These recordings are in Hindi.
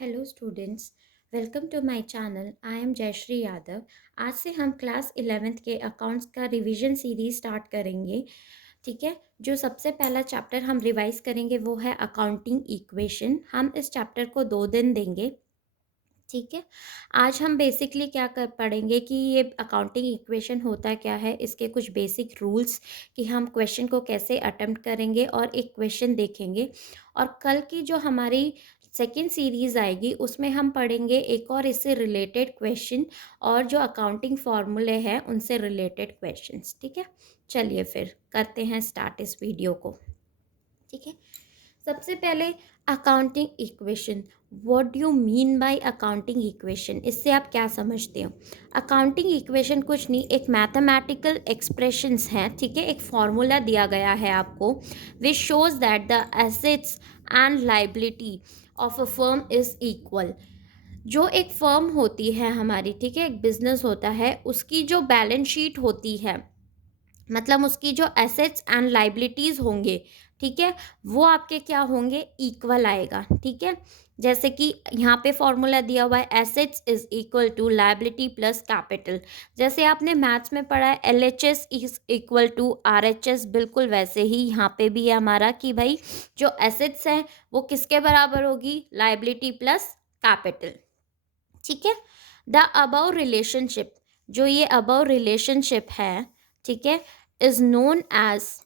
Hello students, welcome to my channel. I am Jayshree Yadav. आज से हम क्लास 11th के अकाउंट्स का रिवीजन सीरीज स्टार्ट करेंगे। ठीक है। जो सबसे पहला चैप्टर हम रिवाइज करेंगे वो है अकाउंटिंग इक्वेशन। हम इस चैप्टर को 2 दिन देंगे। ठीक है। आज हम बेसिकली क्या कर पढ़ेंगे कि ये अकाउंटिंग इक्वेशन होता क्या है, इसके कुछ बेसिक रूल्स, कि हम क्वेश्चन को कैसे अटेम्प्ट करेंगे और एक क्वेश्चन देखेंगे। और कल की जो हमारी सेकेंड सीरीज़ आएगी उसमें हम पढ़ेंगे एक और इससे रिलेटेड क्वेश्चन और जो अकाउंटिंग फार्मूले हैं उनसे रिलेटेड क्वेश्चंस। ठीक है। चलिए फिर करते हैं स्टार्ट इस वीडियो को। ठीक है। सबसे पहले accounting equation. What do you mean by accounting equation? इससे आप क्या समझते हो? अकाउंटिंग इक्वेशन कुछ नहीं, एक मैथमेटिकल एक्सप्रेशंस हैं। ठीक है। एक फॉर्मूला दिया गया है आपको which shows that the assets and liability of a firm is equal. जो एक फर्म होती है हमारी, ठीक है, एक बिजनेस होता है, उसकी जो बैलेंस शीट होती है, मतलब उसकी जो एसेट्स एंड लाइबिलिटीज़ होंगे, ठीक है, वो आपके क्या होंगे, इक्वल आएगा। ठीक है। जैसे कि यहाँ पे फॉर्मूला दिया हुआ है assets is equal to liability plus capital. जैसे आपने मैथ्स में पढ़ा है LHS is equal to RHS, बिल्कुल वैसे ही यहाँ पे भी है हमारा कि भाई जो एसेट्स हैं वो किसके बराबर होगी, लाइबिलिटी प्लस कैपिटल। ठीक है। द अबव रिलेशनशिप, जो ये अबव रिलेशनशिप है, ठीक है, is known as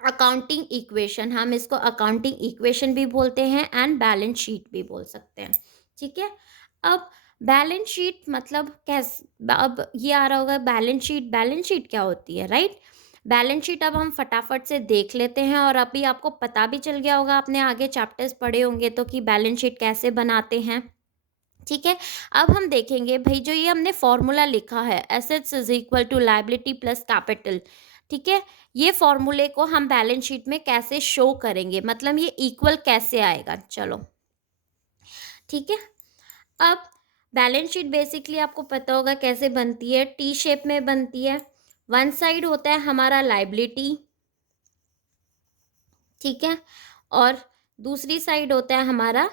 accounting equation. हम इसको अकाउंटिंग इक्वेशन भी बोलते हैं एंड बैलेंस शीट भी बोल सकते हैं। ठीक है। अब बैलेंस शीट मतलब कैसे, अब ये आ रहा होगा बैलेंस शीट, बैलेंस शीट क्या होती है, राइट? बैलेंस शीट अब हम फटाफट से देख लेते हैं और अभी आपको पता भी चल गया होगा, आपने आगे चैप्टर्स पढ़े होंगे तो, कि बैलेंस शीट कैसे बनाते हैं। ठीक है। अब हम देखेंगे भाई, जो ये हमने फॉर्मूला लिखा है assets is equal to liability plus capital, ठीक है, ये फॉर्मूले को हम बैलेंस शीट में कैसे शो करेंगे, मतलब ये इक्वल कैसे आएगा। चलो ठीक है। अब बैलेंस शीट बेसिकली आपको पता होगा कैसे बनती है, टी शेप में बनती है। वन साइड होता है हमारा लाइबिलिटी, ठीक है, और दूसरी साइड होता है हमारा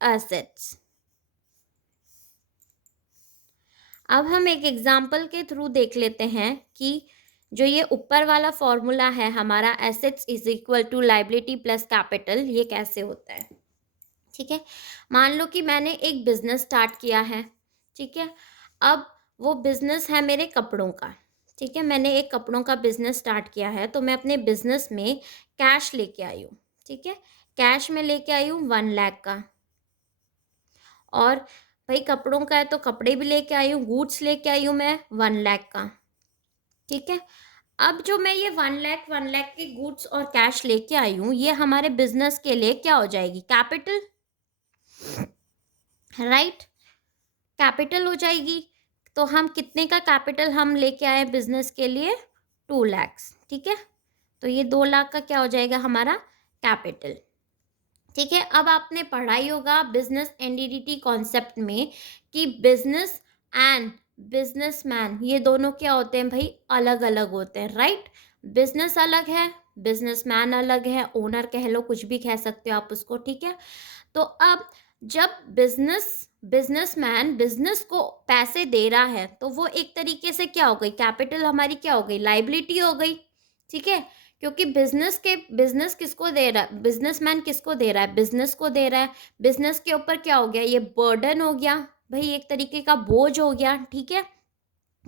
एसेट्स। अब हम एक एग्जाम्पल के थ्रू देख लेते हैं कि जो ये ऊपर वाला फॉर्मूला है हमारा assets is equal to liability plus capital, ये कैसे होता है। ठीक है। मान लो कि मैंने एक बिजनेस स्टार्ट किया है। ठीक है। अब वो बिजनेस है मेरे कपड़ों का। ठीक है। मैंने एक कपड़ों का बिजनेस स्टार्ट किया है, तो मैं अपने बिजनेस में कैश लेके आई हूँ। ठीक है। कैश में लेके आई हूँ 1 लाख का। और भाई कपड़ों का है तो कपड़े भी लेके आई हूँ, गुड्स लेके आई हूँ मैं 1 लाख का। ठीक है। अब जो मैं ये 1 लाख के गुड्स और कैश लेके आई हूँ, ये हमारे बिजनेस के लिए क्या हो जाएगी, कैपिटल, राइट? कैपिटल हो जाएगी। तो हम कितने का कैपिटल हम लेके आए बिजनेस के लिए, 2 lakhs। ठीक है। तो ये 2 लाख का क्या हो जाएगा हमारा कैपिटल। ठीक है। अब आपने पढ़ा ही होगा बिजनेस एंटिटी कॉन्सेप्ट में कि बिजनेस एंड बिजनेसमैन, ये दोनों क्या होते हैं भाई, अलग अलग होते हैं, राइट? बिजनेस अलग है, बिजनेसमैन अलग है, ओनर कह लो, कुछ भी कह सकते हो आप उसको। ठीक है। तो अब जब बिजनेसमैन बिजनेस को पैसे दे रहा है तो वो एक तरीके से क्या हो गई, कैपिटल हमारी क्या हो गई, लाइबिलिटी हो गई। ठीक है। क्योंकि बिजनेस किसको दे रहा है, बिजनेसमैन किसको दे रहा है, बिजनेस को दे रहा है। बिजनेस के ऊपर क्या हो गया, ये बर्डन हो गया भाई, एक तरीके का बोझ हो गया। ठीक है।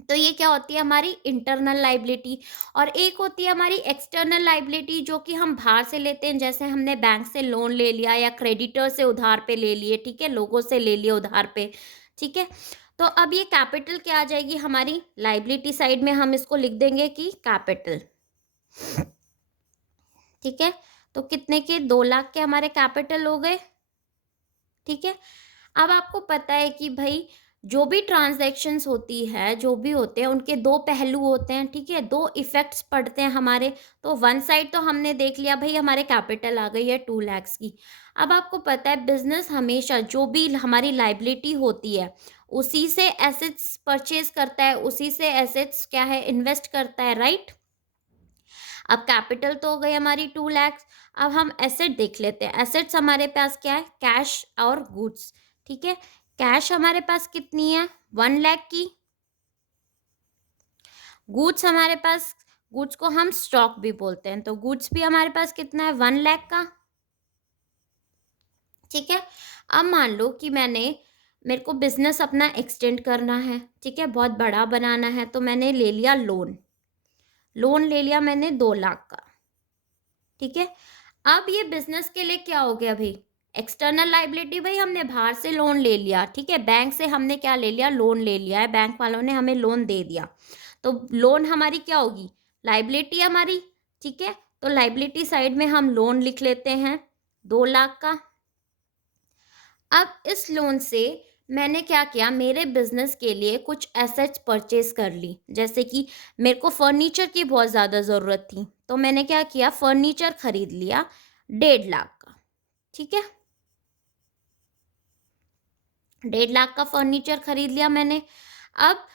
तो ये क्या होती है हमारी इंटरनल लाइबिलिटी। और एक होती है हमारी एक्सटर्नल लाइबिलिटी, जो कि हम बाहर से लेते हैं, जैसे हमने बैंक से लोन ले लिया या क्रेडिटर से उधार पे ले लिए। ठीक है। लोगों से ले लिए उधार पे। ठीक है। तो अब ये कैपिटल क्या आ जाएगी हमारी लाइबिलिटी साइड में, हम इसको लिख देंगे कि कैपिटल। ठीक है। तो कितने के, 2 लाख के हमारे कैपिटल हो गए। ठीक है। अब आपको पता है कि भाई जो भी ट्रांजैक्शंस होती है, जो भी होते हैं, उनके दो पहलू होते हैं। ठीक है। दो इफेक्ट्स पड़ते हैं हमारे। तो वन साइड तो हमने देख लिया भाई, हमारे कैपिटल आ गई है 2 lakhs की। अब आपको पता है बिजनेस हमेशा जो भी हमारी लाइबिलिटी होती है उसी से एसेट्स परचेज करता है, उसी से एसेट्स क्या है, इन्वेस्ट करता है, राइट? अब कैपिटल तो हो गई हमारी 2 लाख। अब हम एसेट देख लेते हैं। एसेट्स हमारे पास क्या है, कैश और गुड्स। ठीक है, कैश हमारे पास कितनी है, 1 लाख की। गुड्स हमारे पास, गुड्स को हम स्टॉक भी बोलते हैं, तो गुड्स भी हमारे पास कितना है, 1 लाख का। ठीक है, अब मान लो कि मेरे को बिजनेस अपना एक्सटेंड करना है, ठीक है, बहुत बड़ा बनाना है, तो मैंने ले लिया लोन। लोन ले लिया मैंने 2 लाख का। ठीक है, अब ये बिजनेस के लिए क्या हो गया भाई, एक्सटर्नल लाइबिलिटी। भाई हमने बाहर से लोन ले लिया, ठीक है, बैंक से हमने क्या ले लिया, लोन ले लिया है, बैंक वालों ने हमें लोन दे दिया, तो लोन हमारी क्या होगी, लाइबिलिटी हमारी। ठीक है, तो लाइबिलिटी साइड में हम लोन लिख लेते हैं 2 लाख का। अब इस लोन से मैंने क्या किया, मेरे बिजनेस के लिए कुछ एसेट्स परचेज कर ली, जैसे कि मेरे को फर्नीचर की बहुत ज़्यादा ज़रूरत थी, तो मैंने क्या किया, फर्नीचर खरीद लिया 1.5 लाख का। ठीक है, 1.5 लाख का फर्नीचर खरीद लिया मैंने। अब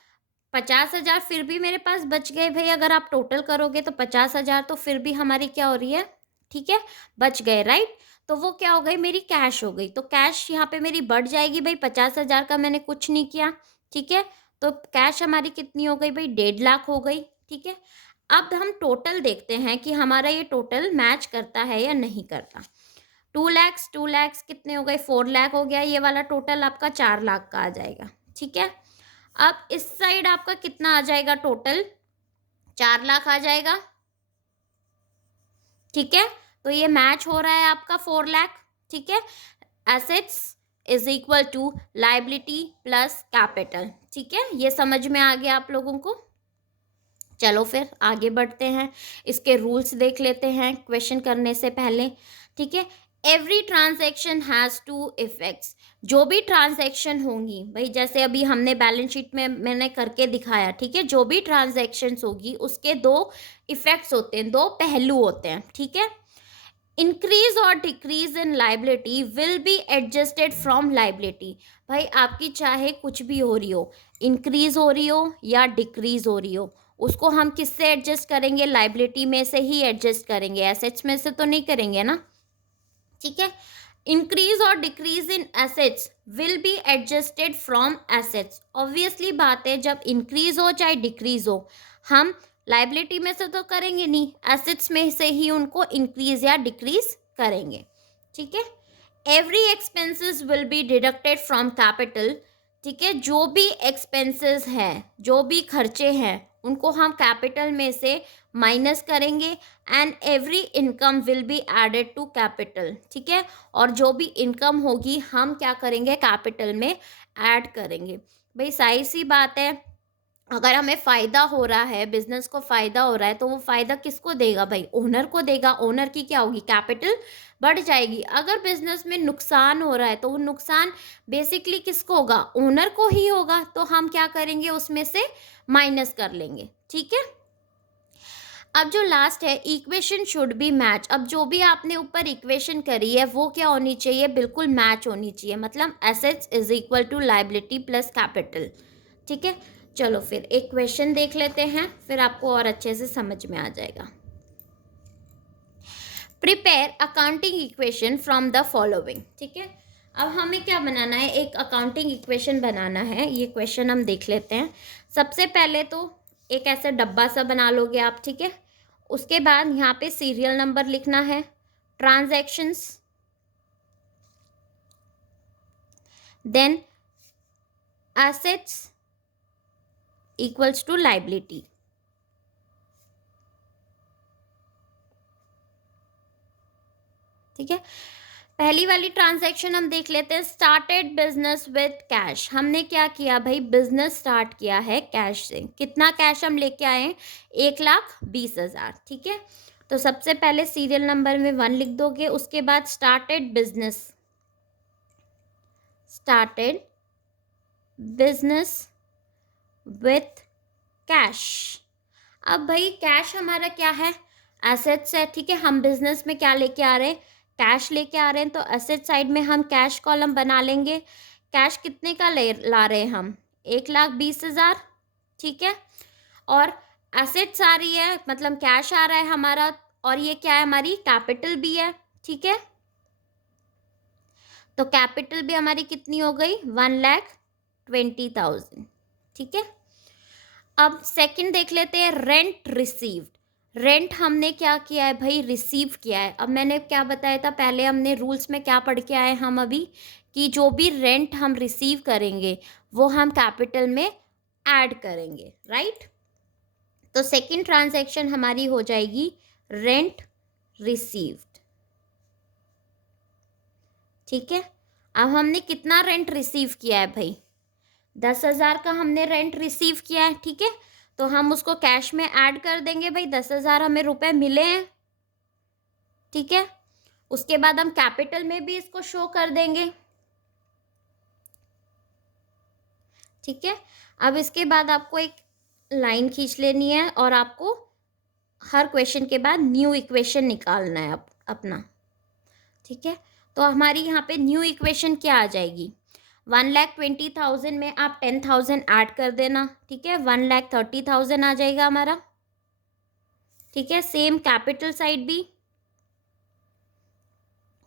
50,000 फिर भी मेरे पास बच गए भाई, अगर आप टोटल करोगे तो 50,000 तो फिर भी हमारी क्या हो रही है, ठीक है, बच गए, राइट। तो वो क्या हो गई, मेरी कैश हो गई, तो कैश यहाँ पे मेरी बढ़ जाएगी भाई, 50,000 का मैंने कुछ नहीं किया। ठीक है, तो कैश हमारी कितनी हो गई भाई, 1.5 लाख हो गई। ठीक है, अब हम टोटल देखते हैं कि हमारा ये टोटल मैच करता है या नहीं करता। 2 लैक्स कितने हो गए, 4 लाख हो गया, ये वाला टोटल आपका 4 लाख का आ जाएगा। ठीक है, अब इस साइड आपका कितना आ जाएगा, टोटल 4 लाख आ जाएगा। ठीक है, तो ये मैच हो रहा है आपका 4 लाख। ठीक है, assets is equal to liability plus capital. ठीक है, ये समझ में आ गया आप लोगों को। चलो फिर आगे बढ़ते हैं, इसके रूल्स देख लेते हैं क्वेश्चन करने से पहले। ठीक है, एवरी ट्रांजैक्शन हैज़ 2 इफेक्ट्स। जो भी ट्रांजैक्शन होंगी भाई, जैसे अभी हमने बैलेंस शीट में मैंने करके दिखाया, ठीक है, जो भी ट्रांजैक्शंस होगी उसके 2 इफेक्ट्स होते हैं, 2 पहलू होते हैं। ठीक है, इंक्रीज और decrease in liability will be adjusted from liability. भाई आपकी चाहे कुछ भी हो रही हो, इंक्रीज हो रही हो या डिक्रीज हो रही हो, उसको हम किससे एडजस्ट करेंगे, लाइबिलिटी में से ही एडजस्ट करेंगे, एसेट्स में से तो नहीं करेंगे ना। ठीक है, इंक्रीज और decrease in assets will be adjusted from assets. Obviously बात है, जब इंक्रीज हो चाहे डिक्रीज हो, हम लाइबिलिटी में से तो करेंगे नहीं, एसेट्स में से ही उनको इंक्रीज या डिक्रीज करेंगे। ठीक है, every expenses will be deducted from capital. ठीक है, जो भी एक्सपेंसेस हैं, जो भी खर्चे हैं, उनको हम कैपिटल में से माइनस करेंगे, and every income will be added to capital. ठीक है, और जो भी इनकम होगी हम क्या करेंगे, कैपिटल में ऐड करेंगे। भाई सारी सी बात है, अगर हमें फ़ायदा हो रहा है, बिजनेस को फ़ायदा हो रहा है, तो वो फ़ायदा किसको देगा भाई, ओनर को देगा। ओनर की क्या होगी, कैपिटल बढ़ जाएगी। अगर बिजनेस में नुकसान हो रहा है तो वो नुकसान बेसिकली किसको होगा, ओनर को ही होगा, तो हम क्या करेंगे, उसमें से माइनस कर लेंगे। ठीक है, अब जो लास्ट है, इक्वेशन शुड बी मैच। अब जो भी आपने ऊपर इक्वेशन करी है वो क्या होनी चाहिए, बिल्कुल मैच होनी चाहिए, मतलब assets is equal to liability plus capital. ठीक है, चलो फिर एक क्वेश्चन देख लेते हैं, फिर आपको और अच्छे से समझ में आ जाएगा। Prepare accounting equation from the following. ठीक है, अब हमें क्या बनाना है, एक अकाउंटिंग इक्वेशन बनाना है। ये क्वेश्चन हम देख लेते हैं। सबसे पहले तो एक ऐसा डब्बा सा बना लोगे आप, ठीक है। उसके बाद यहाँ पे सीरियल नंबर लिखना है, transactions, then assets equals to liability. ठीक है, पहली वाली ट्रांजैक्शन हम देख लेते हैं, स्टार्टेड बिजनेस विद कैश। हमने क्या किया भाई, बिजनेस स्टार्ट किया है कैश से। कितना कैश हम लेके आए हैं, 1,20,000। ठीक है, तो सबसे पहले सीरियल नंबर में 1 लिख दोगे, उसके बाद started business, started business with cash. अब भाई कैश हमारा क्या है, एसेट्स है। ठीक है, हम बिजनेस में क्या लेके आ रहे हैं, कैश लेके आ रहे हैं, तो एसेट साइड में हम कैश कॉलम बना लेंगे। कैश कितने का ला रहे हैं हम, 1,20,000। ठीक है, और एसेट्स आ रही है, मतलब कैश आ रहा है हमारा, और ये क्या है, हमारी कैपिटल भी है, ठीक है। तो कैपिटल भी हमारी कितनी हो गई, 1,20,000, ठीक है। अब सेकंड देख लेते हैं, रेंट रिसीव्ड। रेंट हमने क्या किया है भाई, रिसीव किया है। अब मैंने क्या बताया था पहले, हमने रूल्स में क्या पढ़ के आए हम अभी, कि जो भी रेंट हम रिसीव करेंगे वो हम कैपिटल में ऐड करेंगे, राइट। तो सेकंड ट्रांजैक्शन हमारी हो जाएगी रेंट रिसीव्ड, ठीक है। अब हमने कितना रेंट रिसीव किया है भाई, 10,000 का हमने रेंट रिसीव किया है, ठीक है। तो हम उसको कैश में ऐड कर देंगे भाई, 10,000 हमें रुपए मिले हैं, ठीक है। उसके बाद हम कैपिटल में भी इसको शो कर देंगे, ठीक है। अब इसके बाद आपको एक लाइन खींच लेनी है और आपको हर क्वेश्चन के बाद न्यू इक्वेशन निकालना है अपना, ठीक है। तो हमारी यहाँ पे न्यू इक्वेशन क्या आ जाएगी, 1,20,000 में आप 10,000 ऐड कर देना, ठीक है, 1,30,000 आ जाएगा हमारा, ठीक है। सेम कैपिटल साइड भी,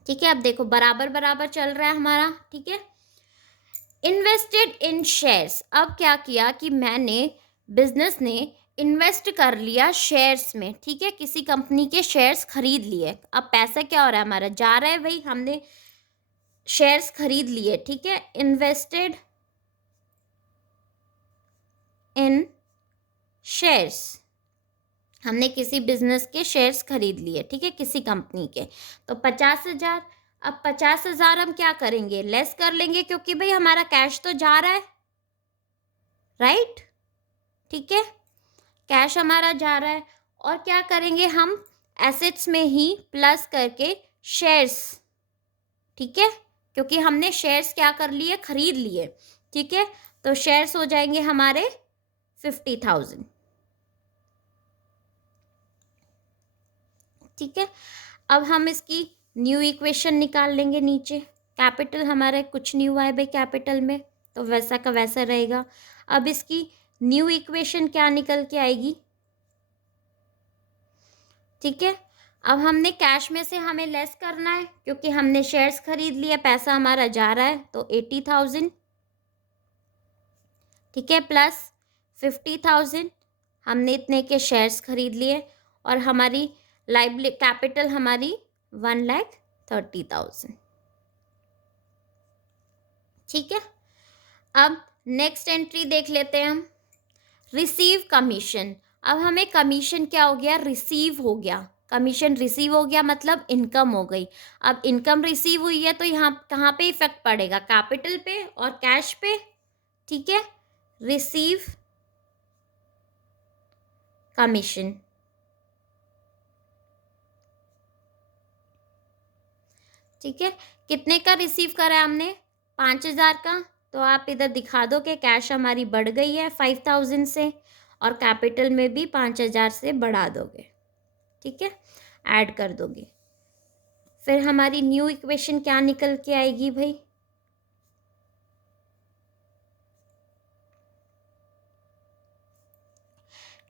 ठीक है। अब देखो बराबर बराबर चल रहा है हमारा, ठीक है। इन्वेस्टेड इन शेयर्स, अब क्या किया कि मैंने, बिजनेस ने इन्वेस्ट कर लिया शेयर्स में, ठीक है, किसी कंपनी के शेयर्स खरीद लिए। अब पैसा क्या हो रहा है हमारा, जा रहा है भाई, हमने शेयर्स खरीद लिए, ठीक है। इन्वेस्टेड इन शेयर्स, हमने किसी बिजनेस के शेयर्स खरीद लिए, ठीक है, किसी कंपनी के। तो 50,000, अब 50,000 हम क्या करेंगे, लेस कर लेंगे, क्योंकि भाई हमारा कैश तो जा रहा है, राइट, ठीक है, कैश हमारा जा रहा है। और क्या करेंगे हम, एसेट्स में ही प्लस करके शेयर्स, ठीक है, क्योंकि हमने शेयर्स क्या कर लिए, खरीद लिए, ठीक है। तो शेयर्स हो जाएंगे हमारे 50,000, ठीक है। अब हम इसकी न्यू इक्वेशन निकाल लेंगे नीचे, कैपिटल हमारा कुछ नहीं हुआ है भाई कैपिटल में, तो वैसा का वैसा रहेगा। अब इसकी न्यू इक्वेशन क्या निकल के आएगी, ठीक है। अब हमने कैश में से हमें लेस करना है, क्योंकि हमने शेयर्स खरीद लिए, पैसा हमारा जा रहा है, तो 80,000, ठीक है, प्लस 50,000, हमने इतने के शेयर्स खरीद लिए, और हमारी लाइबिलिटी कैपिटल हमारी 1,30,000, ठीक है। अब नेक्स्ट एंट्री देख लेते हैं हम, रिसीव कमीशन। अब हमें कमीशन क्या हो गया, रिसीव हो गया, कमीशन रिसीव हो गया मतलब इनकम हो गई। अब इनकम रिसीव हुई है तो यहाँ कहाँ पे इफेक्ट पड़ेगा, कैपिटल पे और कैश पे, ठीक है। रिसीव कमीशन, ठीक है। कितने का रिसीव करा है हमने, 5,000 का। तो आप इधर दिखा दो कि कैश हमारी बढ़ गई है 5,000 से, और कैपिटल में भी 5,000 से बढ़ा दोगे, ठीक है, ऐड कर दोगे। फिर हमारी न्यू इक्वेशन क्या निकल के आएगी भाई,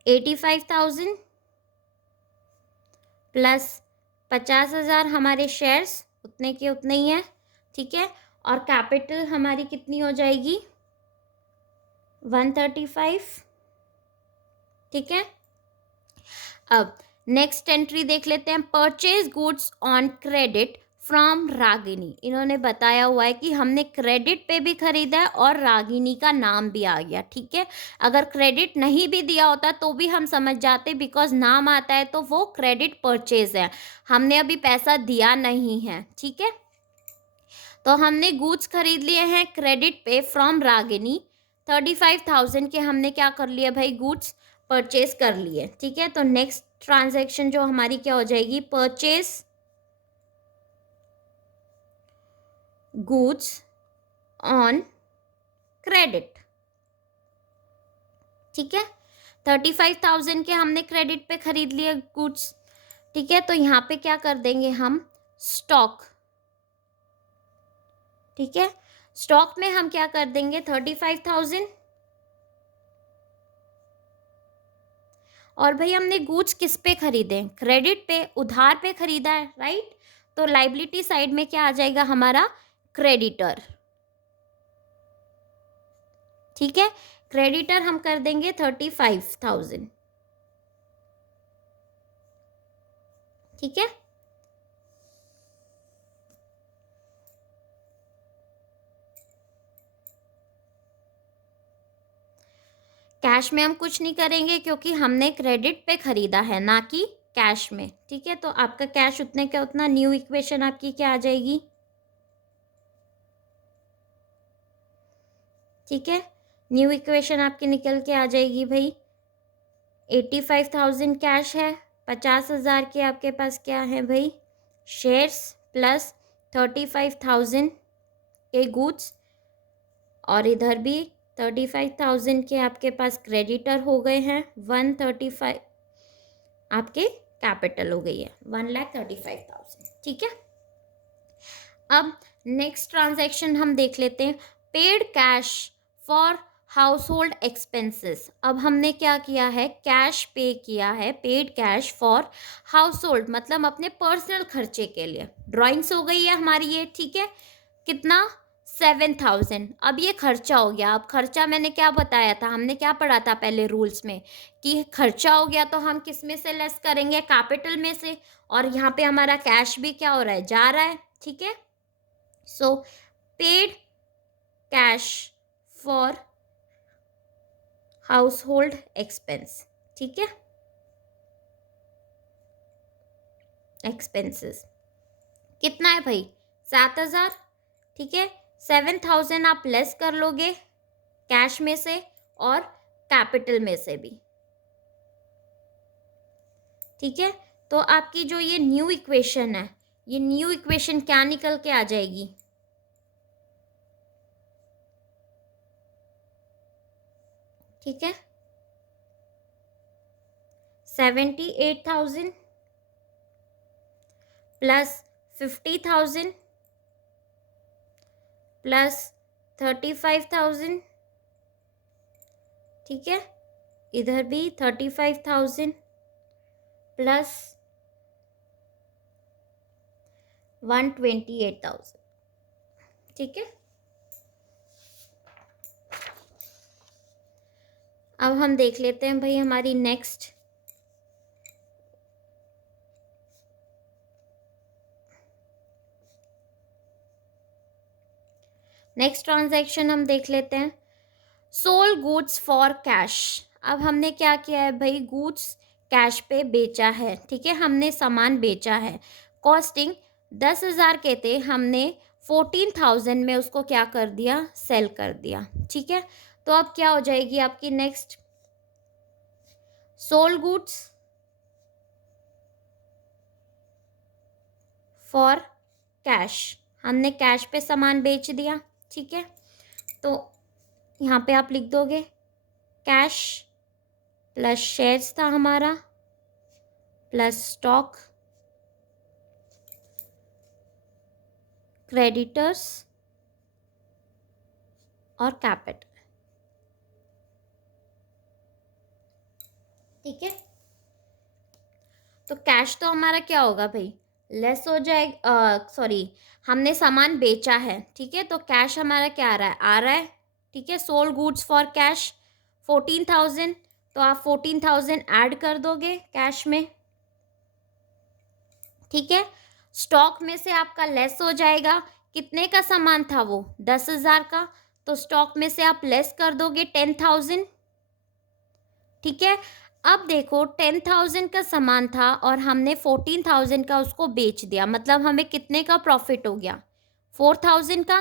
$85,000 प्लस 50,000 हमारे शेयर्स उतने के उतने ही हैं, ठीक है। और कैपिटल हमारी कितनी हो जाएगी, 135, ठीक है। अब नेक्स्ट एंट्री देख लेते हैं, purchase goods on credit from Ragini. इन्होंने बताया हुआ है कि हमने क्रेडिट पे भी खरीदा है और रागिनी का नाम भी आ गया, ठीक है। अगर क्रेडिट नहीं भी दिया होता तो भी हम समझ जाते, बिकॉज नाम आता है तो वो क्रेडिट परचेज है, हमने अभी पैसा दिया नहीं है, ठीक है। तो हमने गुड्स खरीद लिए हैं क्रेडिट पे फ्रॉम रागिनी, 35,000 के हमने क्या कर लिया भाई, गुड्स परचेज कर लिए, ठीक है। तो नेक्स्ट ट्रांजैक्शन जो हमारी क्या हो जाएगी, परचेज गुड्स ऑन क्रेडिट, ठीक है। 35,000 के हमने क्रेडिट पे खरीद लिए गुड्स, ठीक है। तो यहाँ पे क्या कर देंगे हम, स्टॉक, ठीक है। स्टॉक में हम क्या कर देंगे, 35,000, और भाई हमने गुड्स किस पे खरीदे, क्रेडिट पे, उधार पे खरीदा है, राइट। तो लाइबिलिटी साइड में क्या आ जाएगा हमारा, क्रेडिटर। ठीक है, क्रेडिटर हम कर देंगे 35,000। ठीक है, कैश में हम कुछ नहीं करेंगे क्योंकि हमने क्रेडिट पे खरीदा है, ना कि कैश में। ठीक है, तो आपका कैश उतने का उतना, न्यू इक्वेशन आपकी क्या आ जाएगी। ठीक है, न्यू इक्वेशन आपकी निकल के आ जाएगी भाई, 85,000 कैश है, 50,000 के आपके पास क्या है भाई, शेयर्स, प्लस 35,000 के गुड्स, और इधर भी 35,000 के आपके पास क्रेडिटर हो गए हैं, 135 आपके कैपिटल हो गई है, 1,35,000। ठीक है, अब नेक्स्ट ट्रांजैक्शन हम देख लेते हैं, paid cash for house hold expenses. अब हमने क्या किया है, कैश पे किया है, paid cash for house hold, मतलब अपने पर्सनल खर्चे के लिए। ड्राइंग्स हो गई है हमारी ये। ठीक है, कितना, 7,000। अब ये खर्चा हो गया। अब खर्चा मैंने क्या बताया था, हमने क्या पढ़ा था पहले रूल्स में, कि खर्चा हो गया तो हम किस में से लेस करेंगे, कैपिटल में से। और यहाँ पे हमारा कैश भी क्या हो रहा है, जा रहा है। ठीक है, so paid cash for household expense. ठीक है, एक्सपेंसेस कितना है भाई, 7,000। ठीक है, 7,000 आप लेस कर लोगे कैश में से और कैपिटल में से भी। ठीक है, तो आपकी जो ये न्यू इक्वेशन है, ये न्यू इक्वेशन क्या निकल के आ जाएगी, ठीक है, 78,000 प्लस 50,000 प्लस 35,000। ठीक है, इधर भी 35,000 प्लस 128,000। ठीक है, अब हम देख लेते हैं भाई हमारी नेक्स्ट ट्रांजैक्शन हम देख लेते हैं, सोल गुड्स फॉर कैश। अब हमने क्या किया है भाई, गुड्स कैश पे बेचा है। ठीक है, हमने सामान बेचा है, कॉस्टिंग 10,000 के थे, हमने 14,000 में उसको क्या कर दिया, सेल कर दिया। ठीक है, तो अब क्या हो जाएगी आपकी next, sold goods for cash, हमने कैश पे सामान बेच दिया। ठीक है, तो यहाँ पे आप लिख दोगे कैश प्लस शेयर्स था हमारा, प्लस स्टॉक, क्रेडिटर्स और कैपिटल। ठीक है, तो कैश तो हमारा क्या होगा भाई, लेस हो जाएगा, सॉरी, हमने सामान बेचा है। ठीक है, तो कैश हमारा क्या आ रहा है। ठीक है, सोल गुड्स फॉर कैश 14,000, तो आप 14,000 ऐड कर दोगे कैश में। ठीक है, स्टॉक में से आपका लेस हो जाएगा, कितने का सामान था वो, 10,000 का, तो स्टॉक में से आप लेस कर दोगे 10,000। ठीक है, अब देखो 10,000 का सामान था और हमने 14,000 का उसको बेच दिया, मतलब हमें कितने का प्रॉफिट हो गया, 4,000 का।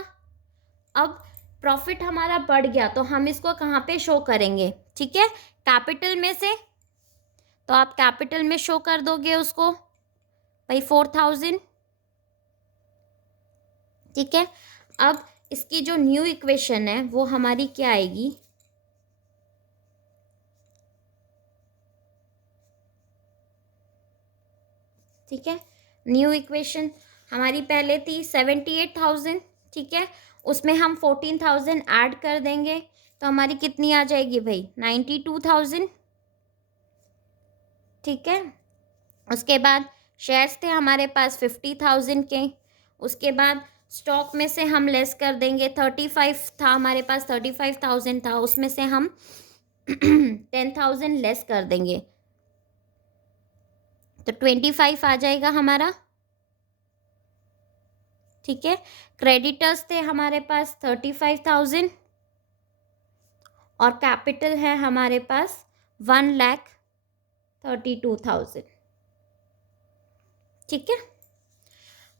अब प्रॉफिट हमारा बढ़ गया तो हम इसको कहाँ पे शो करेंगे, ठीक है, कैपिटल में से। तो आप कैपिटल में शो कर दोगे उसको भाई 4,000। ठीक है, अब इसकी जो न्यू इक्वेशन है वो हमारी क्या आएगी, ठीक है, न्यू इक्वेशन हमारी पहले थी 78,000। ठीक है, उसमें हम 14,000 ऐड कर देंगे तो हमारी कितनी आ जाएगी भाई, 92,000। ठीक है। उसके बाद शेयर्स थे हमारे पास 50,000 के। उसके बाद स्टॉक में से हम लेस कर देंगे, 35 था हमारे पास, 35,000 था, उसमें से हम 10,000 लेस कर देंगे, तो 25 आ जाएगा हमारा। ठीक है। क्रेडिटर्स थे हमारे पास 35,000 और कैपिटल है हमारे पास 1,32,000। ठीक है।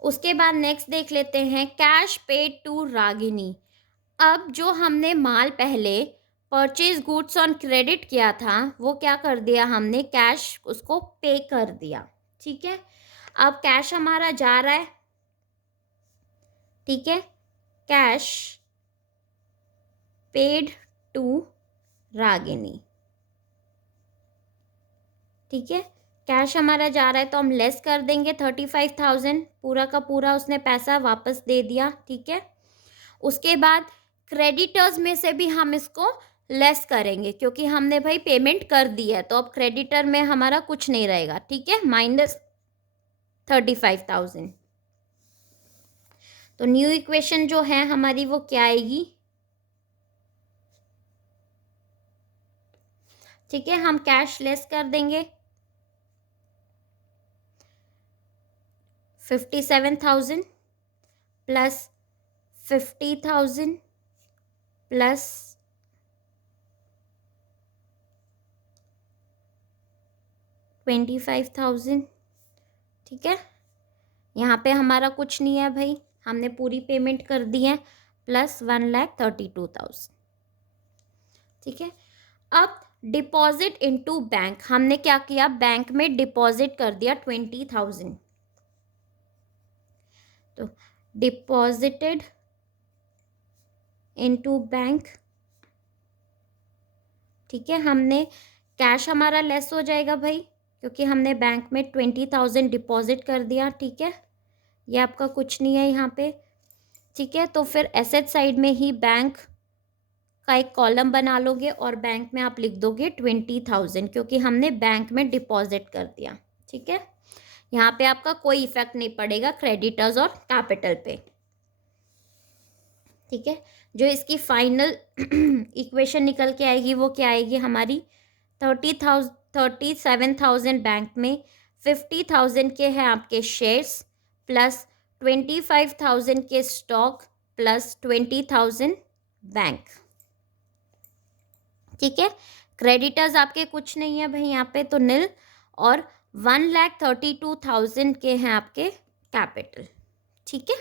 उसके बाद नेक्स्ट देख लेते हैं, कैश पेड टू रागिनी। अब जो हमने माल पहले परचेज गुड्स ऑन क्रेडिट किया था, वो क्या कर दिया हमने, कैश उसको पे कर दिया। ठीक है। अब कैश हमारा जा रहा है। ठीक है। Cash paid to Ragini. ठीक है। कैश हमारा जा रहा है तो हम लेस कर देंगे 35,000, पूरा का पूरा उसने पैसा वापस दे दिया। ठीक है। उसके बाद क्रेडिटर्स में से भी हम इसको लेस करेंगे, क्योंकि हमने भाई पेमेंट कर दी है, तो अब क्रेडिटर में हमारा कुछ नहीं रहेगा। ठीक है, -35,000। तो न्यू इक्वेशन जो है हमारी वो क्या आएगी। ठीक है, हम कैश लेस कर देंगे 57,000 प्लस 50,000 प्लस 25,000। ठीक है। यहाँ पे हमारा कुछ नहीं है भाई, हमने पूरी पेमेंट कर दी है, प्लस 1,32,000। ठीक है। अब डिपॉजिट इनटू बैंक, हमने क्या किया, बैंक में डिपॉजिट कर दिया 20,000। तो डिपॉजिटेड इनटू बैंक। ठीक है, हमने कैश हमारा लेस हो जाएगा भाई, क्योंकि हमने बैंक में 20,000 डिपॉजिट कर दिया। ठीक है, ये आपका कुछ नहीं है यहाँ पे। ठीक है, तो फिर एसेट साइड में ही बैंक का एक कॉलम बना लोगे और बैंक में आप लिख दोगे 20,000, क्योंकि हमने बैंक में डिपॉजिट कर दिया। ठीक है, यहाँ पे आपका कोई इफेक्ट नहीं पड़ेगा क्रेडिटर्स और कैपिटल पे। ठीक है, जो इसकी फाइनल इक्वेशन निकल के आएगी वो क्या आएगी हमारी, 37,000 बैंक में, 50,000 के हैं आपके शेयर्स, प्लस 25,000 के स्टॉक, प्लस 20,000 बैंक। ठीक है, क्रेडिटर्स आपके कुछ नहीं है भाई यहाँ पे, तो नील, और 1,32,000 के हैं आपके कैपिटल। ठीक है,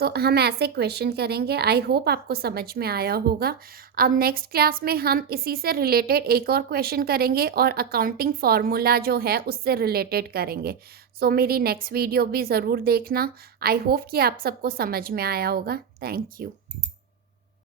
तो हम ऐसे क्वेश्चन करेंगे। आई होप आपको समझ में आया होगा। अब नेक्स्ट क्लास में हम इसी से रिलेटेड एक और क्वेश्चन करेंगे और अकाउंटिंग फार्मूला जो है उससे रिलेटेड करेंगे। सो मेरी नेक्स्ट वीडियो भी ज़रूर देखना। आई होप कि आप सबको समझ में आया होगा। Thank you.